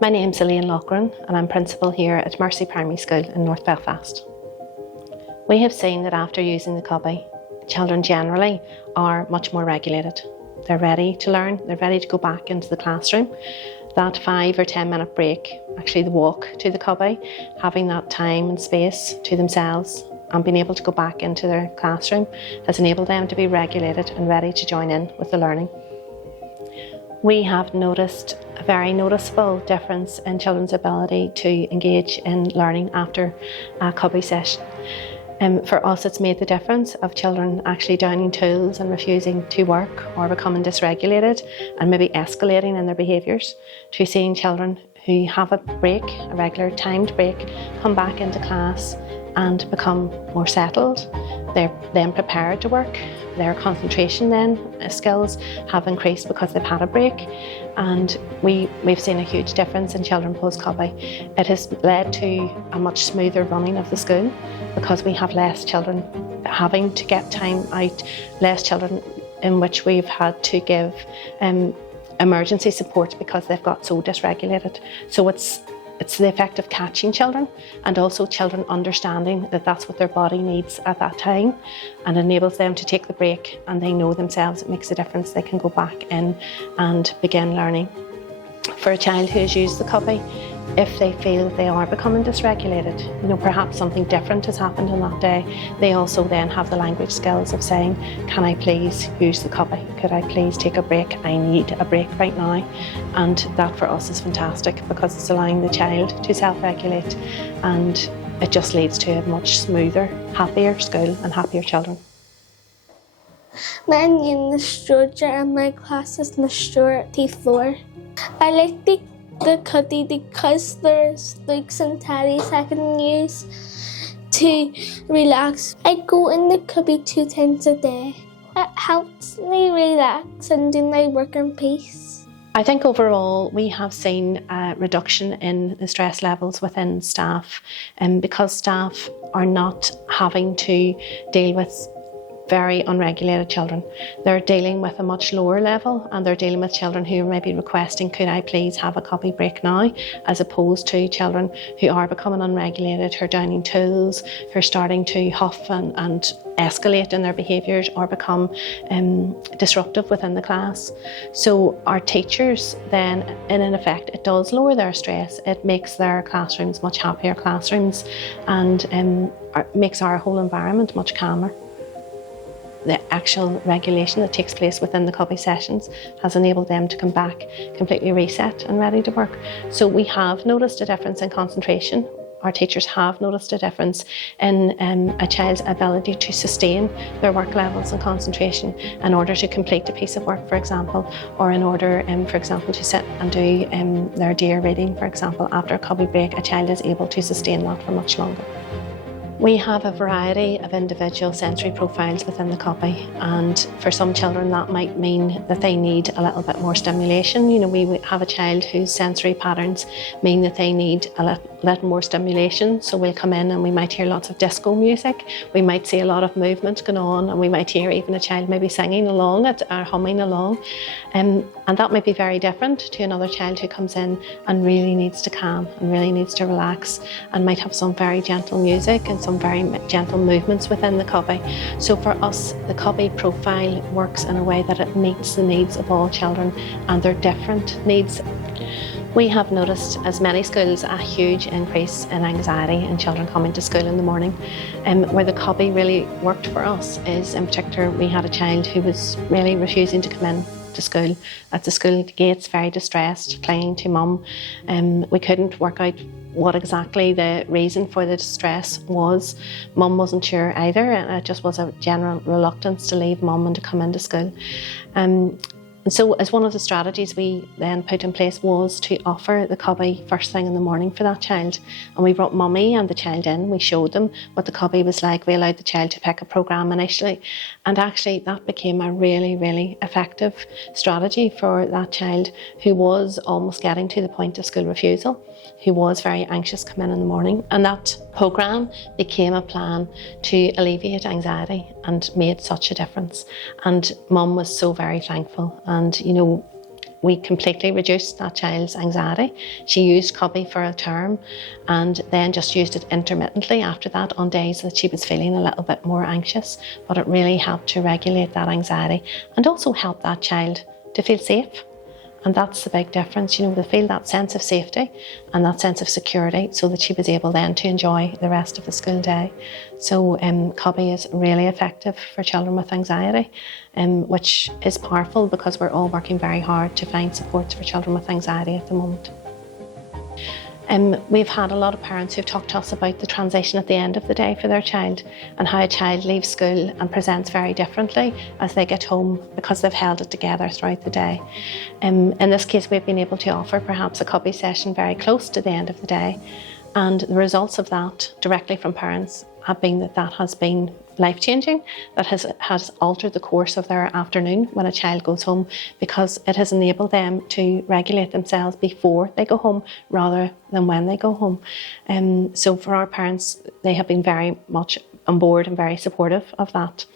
My name's Elaine Loughran and I'm principal here at Mercy Primary School in North Belfast. We have seen that after using the Cubbie, children generally are much more regulated. They're ready to learn, they're ready to go back into the classroom. That 5 or 10 minute break, actually the walk to the Cubbie, having that time and space to themselves and being able to go back into their classroom has enabled them to be regulated and ready to join in with the learning. We have noticed a very noticeable difference in children's ability to engage in learning after a Cubbie session. For us, it's made the difference of children actually downing tools and refusing to work or becoming dysregulated and maybe escalating in their behaviours, to seeing children who have a break, a regular timed break, come back into class and become more settled. They're then prepared to work. Their concentration then skills have increased because they've had a break, and we've seen a huge difference in children post-Cubbie. It has led to a much smoother running of the school because we have less children having to get time out, less children in which we've had to give emergency support because they've got so dysregulated. So it's the effect of catching children and also children understanding that that's what their body needs at that time, and enables them to take the break, and they know themselves it makes a difference. They can go back in and begin learning. For a child who has used the Cubbie, if they feel that they are becoming dysregulated, perhaps something different has happened on that day, they also then have the language skills of saying, can I please use the Cubbie? Could I please take a break? I need a break right now. And that for us is fantastic because it's allowing the child to self-regulate, and it just leads to a much smoother, happier school and happier children. My name is Georgia and my class is Mr. T4. I like the Cubbie because there's sensitivities I can use to relax. I go in the Cubbie 2 times a day. It helps me relax and do my work in peace. I think overall we have seen a reduction in the stress levels within staff, and because staff are not having to deal with very unregulated children. They're dealing with a much lower level, and they're dealing with children who are maybe requesting, could I please have a Cubbie break now, as opposed to children who are becoming unregulated, who are downing tools, who are starting to huff and escalate in their behaviours or become disruptive within the class. So our teachers then, in effect, it does lower their stress. It makes their classrooms much happier classrooms, and makes our whole environment much calmer. The actual regulation that takes place within the Cubbie sessions has enabled them to come back completely reset and ready to work. So we have noticed a difference in concentration. Our teachers have noticed a difference in a child's ability to sustain their work levels and concentration in order to complete a piece of work, for example, or in order, for example, to sit and do their dear reading, for example. After a Cubbie break, a child is able to sustain that for much longer. We have a variety of individual sensory profiles within the Cubbie, and for some children that might mean that they need a little bit more stimulation. We have a child whose sensory patterns mean that they need a little more stimulation, so we'll come in and we might hear lots of disco music, we might see a lot of movement going on, and we might hear even a child maybe singing along it or humming along, and that might be very different to another child who comes in and really needs to calm and really needs to relax and might have some very gentle music and some very gentle movements within the Cubbie. So for us, the Cubbie profile works in a way that it meets the needs of all children and their different needs. We have noticed, as many schools, a huge increase in anxiety in children coming to school in the morning. Where the Cubbie really worked for us is, in particular, we had a child who was really refusing to come in to school. At the school gates, very distressed, clinging to mum. We couldn't work out what exactly the reason for the distress was. Mum wasn't sure either, and it just was a general reluctance to leave mum and to come into school. And so as one of the strategies we then put in place was to offer the Cubbie first thing in the morning for that child. And we brought mummy and the child in, we showed them what the Cubbie was like, we allowed the child to pick a programme initially. And actually that became a really, really effective strategy for that child who was almost getting to the point of school refusal, who was very anxious coming in the morning. And that programme became a plan to alleviate anxiety and made such a difference. And mum was so very thankful. And we completely reduced that child's anxiety. She used Cubbie for a term and then just used it intermittently after that on days that she was feeling a little bit more anxious. But it really helped to regulate that anxiety and also help that child to feel safe. And that's the big difference, you know, to feel that sense of safety and that sense of security so that she was able then to enjoy the rest of the school day. So Cubbie is really effective for children with anxiety, which is powerful because we're all working very hard to find supports for children with anxiety at the moment. We've had a lot of parents who've talked to us about the transition at the end of the day for their child and how a child leaves school and presents very differently as they get home because they've held it together throughout the day. In this case, we've been able to offer perhaps a Cubbie session very close to the end of the day, and the results of that directly from parents have been that has been life-changing, that has altered the course of their afternoon when a child goes home, because it has enabled them to regulate themselves before they go home rather than when they go home. So for our parents, they have been very much on board and very supportive of that.